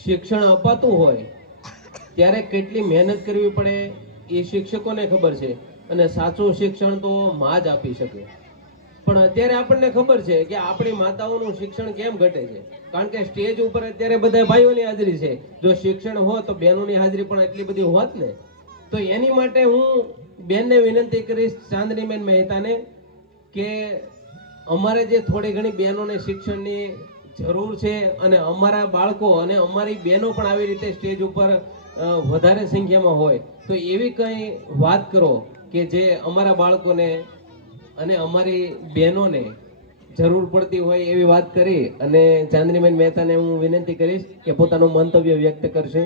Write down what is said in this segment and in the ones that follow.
શિક્ષણ અપાતું હોય, ત્યારે કેટલી મહેનત કરવી પડે એ શિક્ષકોને ખબર છે. અને સાચું શિક્ષણ તો માં જ આપી શકે. પણ અત્યારે આપણને ખબર છે કે આપણી માતાઓનું શિક્ષણ કેમ ઘટે છે? કારણ કે સ્ટેજ ઉપર અત્યારે બધા ભાઈઓની હાજરી છે. જો શિક્ષણ હોત તો બહેનોની હાજરી પણ એટલી બધી હોત ને. તો એની માટે હું બેનને વિનંતી કરીશ ચાંદનીબેન મહેતાને કે અમારે જે થોડી ઘણી બહેનોને શિક્ષણની જરૂર છે અને અમારા બાળકો અને અમારી બહેનો પણ આવી રીતે સ્ટેજ ઉપર વધારે સંખ્યામાં હોય. તો એવી કંઈ વાત કરો કે જે અમારા બાળકોને અને અમારી બહેનોને જરૂર પડતી હોય એવી વાત કરી અને ચાંદનીબેન મહેતાને હું વિનંતી કરીશ કે પોતાનું મંતવ્ય વ્યક્ત કરશે.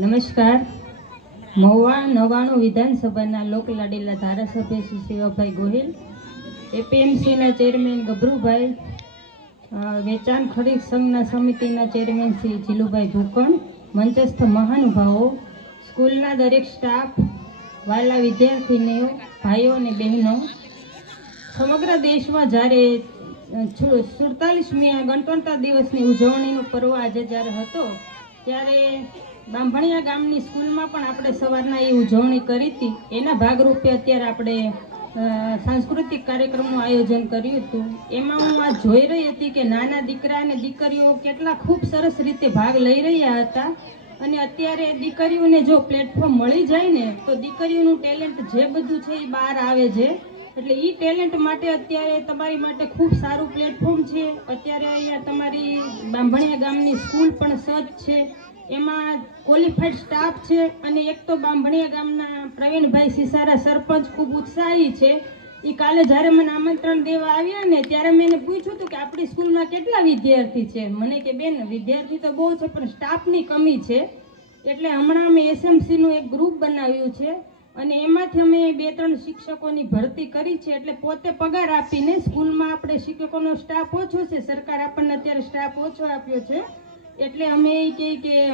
નમસ્કાર. મહુવા નવાણું વિધાનસભાના લોકલાડીલા ધારાસભ્ય શ્રી શિવાભાઈ ગોહિલ, એપીએમસીના ચેરમેન ગભરુભાઈ વેચાણ ખરીદ સંઘના સમિતિના ચેરમેન શ્રી જીલુભાઈ ભૂકણ મંચસ્થ મહાનુભાવો, સ્કૂલના દરેક સ્ટાફ, વાલા વિદ્યાર્થીનીઓ, ભાઈઓ અને બહેનો. સમગ્ર દેશમાં જ્યારે સુડતાલીસમી ગણતંત્ર દિવસની ઉજવણીનો પર્વ આજે જ્યારે હતો, ત્યારે બાંભણિયા ગામની સ્કૂલમાં પણ આપણે સવારના એ ઉજવણી કરી હતી. એના ભાગરૂપે અત્યારે આપણે સાંસ્કૃતિક કાર્યક્રમનું આયોજન કર્યું હતું. એમાં હું આ જોઈ રહી હતી કે નાના દીકરા અને દીકરીઓ કેટલા ખૂબ સરસ રીતે ભાગ લઈ રહ્યા હતા. અને અત્યારે દીકરીઓને જો પ્લેટફોર્મ મળી જાય ને, તો દીકરીઓનું ટેલેન્ટ જે બધું છે એ બહાર આવે છે. એટલે એ ટેલેન્ટ માટે અત્યારે તમારી માટે ખૂબ સારું પ્લેટફોર્મ છે. અત્યારે અહીંયા તમારી બાંભણિયા ગામની સ્કૂલ પણ સજ્જ છે. એમાં ક્વોલિફાઈડ સ્ટાફ છે અને એક તો બાંભણીયા ગામના પ્રવીણભાઈ સિસારા સરપંચ ખૂબ ઉત્સાહી છે. એ કાલે જ્યારે મને આમંત્રણ દેવા આવ્યા ને ત્યારે મેં એને પૂછ્યું હતું કે આપણી સ્કૂલમાં કેટલા વિદ્યાર્થી છે? મને કે બેન, વિદ્યાર્થી તો બહુ છે, પણ સ્ટાફની કમી છે. એટલે હમણાં અમે એસએમસીનું એક ગ્રુપ બનાવ્યું છે અને એમાંથી અમે બે ત્રણ શિક્ષકોની ભરતી કરી છે. એટલે પોતે પગાર આપીને સ્કૂલમાં આપણે શિક્ષકોનો સ્ટાફ ઓછો છે. સરકાર આપણને અત્યારે સ્ટાફ ઓછો આપ્યો છે. એટલે અમે કહે કે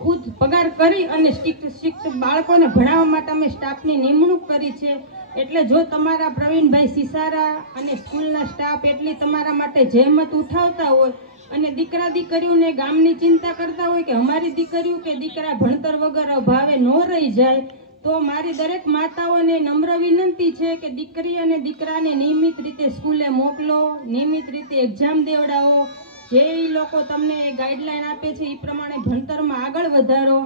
ખુદ પગાર કરી અને શિક્ષિત શિક્ષક બાળકોને ભણાવવા માટે અમે સ્ટાફની નિમણૂક કરી છે. એટલે જો તમારા પ્રવીણભાઈ સિસારા અને સ્કૂલના સ્ટાફ એટલી તમારા માટે જહેમત ઉઠાવતા હોય અને દીકરા દીકરીઓને ગામની ચિંતા કરતા હોય કે અમારી દીકરીઓ કે દીકરા ભણતર વગર અભાવે ન રહી જાય, તો મારી દરેક માતાઓને નમ્ર વિનંતી છે કે દીકરી અને દીકરાને નિયમિત રીતે સ્કૂલે મોકલો, નિયમિત રીતે એક્ઝામ દેવડાવો જે લોકો તમને ગાઈડલાઈન આપે છે, એ પ્રમાણે ભણતરમાં આગળ વધારો.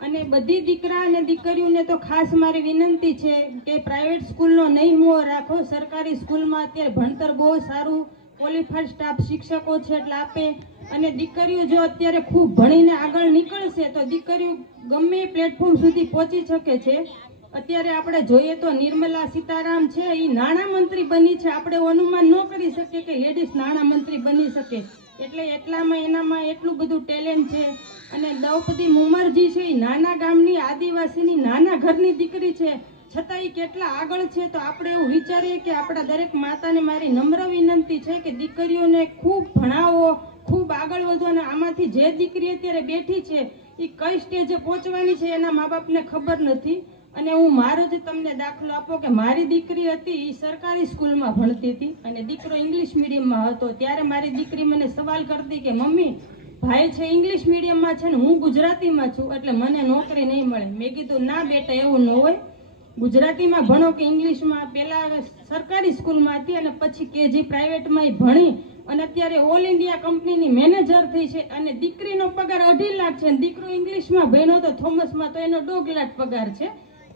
અને બધી દીકરા અને દીકરીઓને તો ખાસ મારી વિનંતી છે કે પ્રાઇવેટ સ્કૂલનો નહીં મોહ રાખો. સરકારી સ્કૂલમાં અત્યારે ભણતર બહુ સારું ક્વોલિફાઈડ સ્ટાફ શિક્ષકો છે એટલે આપે. અને દીકરીઓ જો અત્યારે ખૂબ ભણીને આગળ નીકળશે, તો દીકરીઓ ગમે પ્લેટફોર્મ સુધી પહોંચી શકે છે. અત્યારે આપણે જોઈએ તો નિર્મલા સીતારામ છે, એ નાણાં મંત્રી બની છે. આપણે અનુમાન ન કરી શકીએ કે લેડીઝ નાણાં મંત્રી બની શકે. એટલે એટલામાં એનામાં એટલું બધું ટેલેન્ટ છે. અને દ્રૌપદી મુમરજી છે, એ નાના ગામની આદિવાસીની નાના ઘરની દીકરી છે. છતાં એ કેટલા આગળ છે તો આપણે એવું વિચારીએ કે આપણા દરેક માતાને મારી નમ્ર વિનંતી છે કે દીકરીઓને ખૂબ ભણાવો, ખૂબ આગળ વધો અને આમાંથી જે દીકરી અત્યારે બેઠી છે એ કઈ સ્ટેજે પહોંચવાની છે એના મા બાપને ખબર નથી. અને હું મારો જ તમને દાખલો આપો કે મારી દીકરી હતી એ સરકારી સ્કૂલમાં ભણતી હતી અને દીકરો ઇંગ્લિશ મીડિયમમાં હતો. ત્યારે મારી દીકરી મને સવાલ કરતી કે, મમ્મી, ભાઈ છે ઇંગ્લિશ મીડિયમમાં છે ને હું ગુજરાતીમાં છું, એટલે મને નોકરી નહીં મળે. મેં કીધું, ના બેટા, એવું ન હોય. ગુજરાતીમાં ભણો કે ઇંગ્લિશમાં. પહેલાં સરકારી સ્કૂલમાં હતી અને પછી કેજી પ્રાઇવેટમાં ભણી અને અત્યારે ઓલ ઇન્ડિયા કંપનીની મેનેજર થઈ છે અને દીકરીનો પગાર અઢી લાખ છે દીકરો ઇંગ્લિશમાં ભણ્યો તો થોમસમાં તો એનો દોઢ લાખ પગાર છે.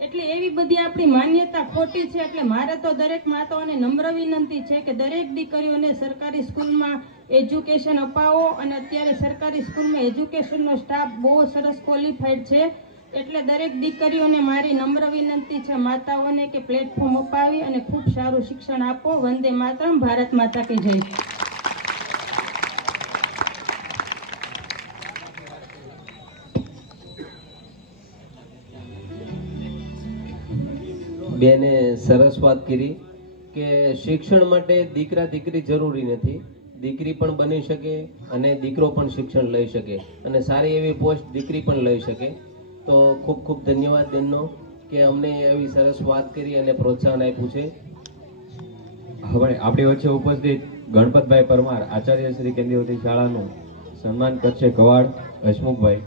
એટલે એવી બધી આપણી માન્યતા ખોટી છે, એટલે મારે તો દરેક માતાઓને નમ્ર વિનંતી છે કે દરેક દીકરીઓને સરકારી સ્કૂલમાં એજ્યુકેશન અપાવો અને અત્યારે સરકારી સ્કૂલમાં એજ્યુકેશનનો સ્ટાફ બહુ સરસ ક્વોલિફાઈડ છે. એટલે દરેક દીકરીઓને મારી નમ્ર વિનંતી છે માતાઓને કે પ્લેટફોર્મ અપાવી અને ખૂબ સારું શિક્ષણ આપો. વંદે માતરમ, ભારત માતા કે જય. બેને સરસ વાત કરી કે શિક્ષણ માટે દીકરા દીકરી જરૂરી નથી. દીકરી પણ બની શકે અને દીકરો પણ શિક્ષણ લઈ શકે અને સારી એવી પોસ્ટ દીકરી પણ લઈ શકે. તો ખૂબ ખૂબ ધન્યવાદ બેનનો કે અમને એવી સરસ વાત કરી અને પ્રોત્સાહન આપ્યું છે. હવે આપણી વચ્ચે ઉપસ્થિત ગણપતભાઈ પરમાર, આચાર્ય શ્રી કેન્દ્રીય શાળાનું સન્માન કરશે કવાડ હસમુખભાઈ.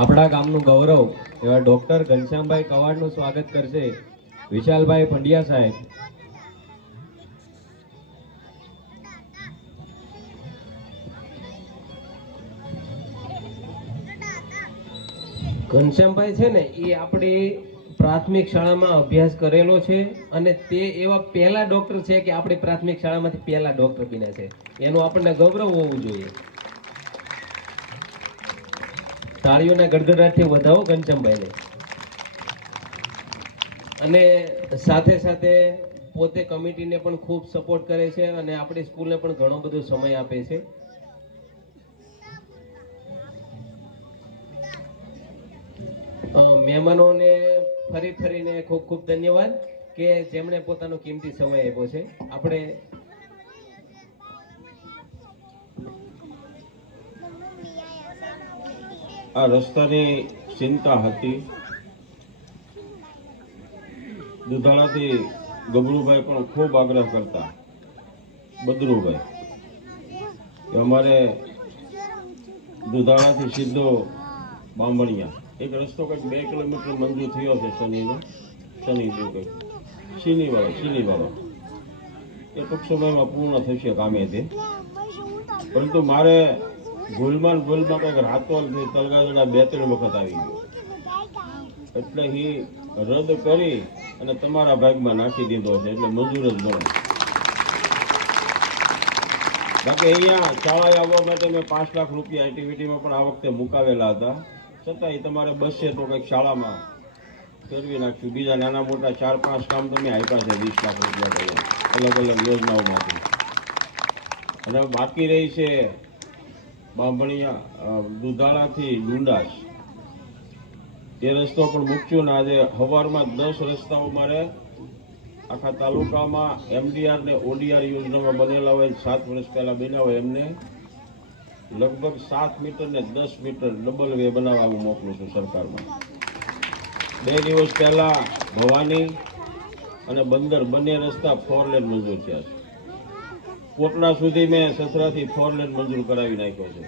આપણા ગામનું ગૌરવ એવા ડૉક્ટર ઘનશ્યામભાઈ કવાડનું સ્વાગત કરશે વિશાલભાઈ પંડ્યા સાહેબ. ઘનશ્યામભાઈ છે ને, એ આપણી પ્રાથમિક શાળામાં અભ્યાસ કરેલો છે અને તે એવા પહેલા ડૉક્ટર છે કે આપણી પ્રાથમિક શાળામાંથી પહેલા ડૉક્ટર બન્યા છે. એનું આપણને ગૌરવ હોવું જોઈએ. તાળીઓના ગડગડાટથી વધાવો ઘનશ્યામભાઈને. અને સાથે સાથે પોતે કમિટીને પણ ખૂબ સપોર્ટ કરે છે અને આપણી સ્કૂલને પણ ઘણો બધો સમય આપે છે. મહેમાનોને ફરી ફરીને ખૂબ ખૂબ ધન્યવાદ કે જેમણે પોતાનો કિંમતી સમય આપ્યો છે. આપણે આ રસ્તાની ચિંતા હતી. દુધાળાથી ગબરુભાઈ પણ ખૂબ આગ્રહ કરતા. બદરુભાઈ કે અમારે દુધાળાથી સીધો બામણિયા. એક રસ્તો કંઈક બે કિલોમીટર મંજૂર થયો છે શનિનો શનિ જો કંઈક. શનિવાળો શનિવાળો. એ ટૂંક સમયમાં પૂર્ણ થશે કામે તે પરંતુ મારે ભૂલમાં ને ભૂલમાં કંઈક રાતો તલગાદડા બે, ત્રણ વખત આવી ગયો. એટલે એ રદ કરી અને તમારા ભાગમાં નાખી દીધો છે, એટલે મંજૂર જ મળે. બાકી અહીંયા શાળાએ આવવા માટે મેં પાંચ લાખ રૂપિયા એક્ટિવિટીમાં પણ આ વખતે મુકાવેલા હતા. છતાંય તમારે બસશે તો કંઈક શાળામાં ફેરવી નાખશું બીજા નાના મોટા ચાર, પાંચ કામ તમે આપ્યા છે, વીસ લાખ રૂપિયા અલગ અલગ યોજનાઓમાંથી. અને બાકી રહી છે બાંભણિયા દુધાણાથી ડુંડાસ એ રસ્તો પણ મૂક્યો ને આજે સવારમાં દસ રસ્તાઓ મારે આખા તાલુકામાં એમડીઆર ને ઓડીઆર યોજનામાં બનેલા હોય, સાત વર્ષ પહેલા બન્યા હોય એમને લગભગ સાત મીટર ને દસ મીટર ડબલ વે બનાવવા હું મોકલું છું સરકારમાં. બે દિવસ પહેલા ભવાની અને બંદર બંને રસ્તા ફોર લેન મંજૂર થયા છે. કોટડા સુધી મેં સસરાથી ફોર લેન મંજૂર કરાવી નાખ્યો છે.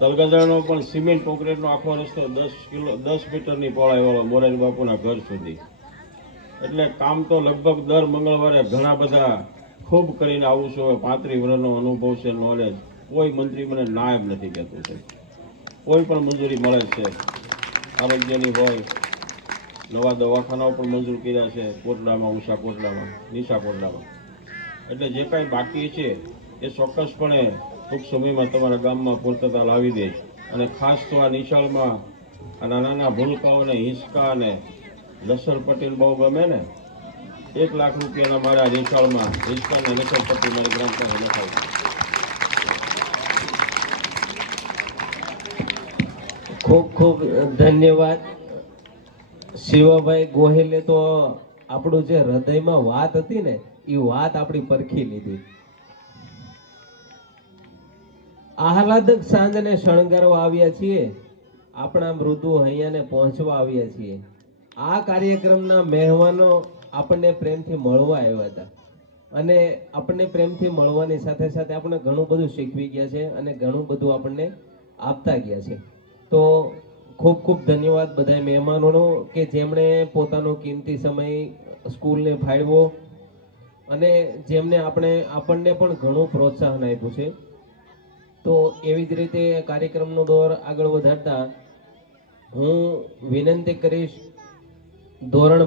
તલગજાનો પણ સિમેન્ટ કોન્ક્રીટનો આખો રસ્તો દસ કિલો, દસ મીટરની પહોળાઈ વાળો મોરારી બાપુના ઘર સુધી. એટલે કામ તો લગભગ દર મંગળવારે ઘણા બધા ખૂબ કરીને આવું છું. પાંત્રીસ વર્ષનો અનુભવ છે નોલેજ કોઈ મંત્રી મને ના નથી કહેતું છે. કોઈ પણ મંજૂરી મળે છે. આરોગ્યની હોય, નવા દવાખાનાઓ પણ મંજૂર કર્યા છે, કોટડામાં, ઉષા કોટડામાં નિશા કોટડામાં. એટલે જે કાંઈ બાકી છે, એ ચોક્કસપણે ટૂંક સમયમાં તમારા ગામમાં પૂર્તતા લાવી દઈશ અને ખાસ તો આ નિશાળમાં આ નાના ભૂલકાઓને હિંચકા અને લસર પટેલ બહુ ગમે ને, એક લાખ રૂપિયાના મારા નિશાળમાં હિંચકા અને લસર પટેલ મારી ગ્રામ પાસે લખાય ખૂબ ખૂબ ધન્યવાદ. શિવાભાઈ ગોહિલે તો આપણું જે હૃદયમાં વાત હતી ને એ વાત આપણી પરખી લીધી. આહલાદક સાંજને શણગારવા આવ્યા છીએ. આપણા મૃદુ હૈયાને પહોંચવા આવ્યા છીએ. આ કાર્યક્રમના મહેમાનો આપણને પ્રેમથી મળવા આવ્યા હતા. અને આપણને પ્રેમથી મળવાની સાથે સાથે આપણે ઘણું બધું શીખવી ગયા છે અને ઘણું બધું આપણને આપતા ગયા છે. તો ખૂબ ખૂબ ધન્યવાદ બધા મહેમાનોનો કે જેમણે પોતાનો કિંમતી સમય સ્કૂલને ફાળવ્યો અને જેમને આપણે આપણને પણ ઘણું પ્રોત્સાહન આપ્યું છે. તો એવી જ રીતે કાર્યક્રમનો દોર આગળ વધારતા હું વિનંતી કરીશ ધોરણ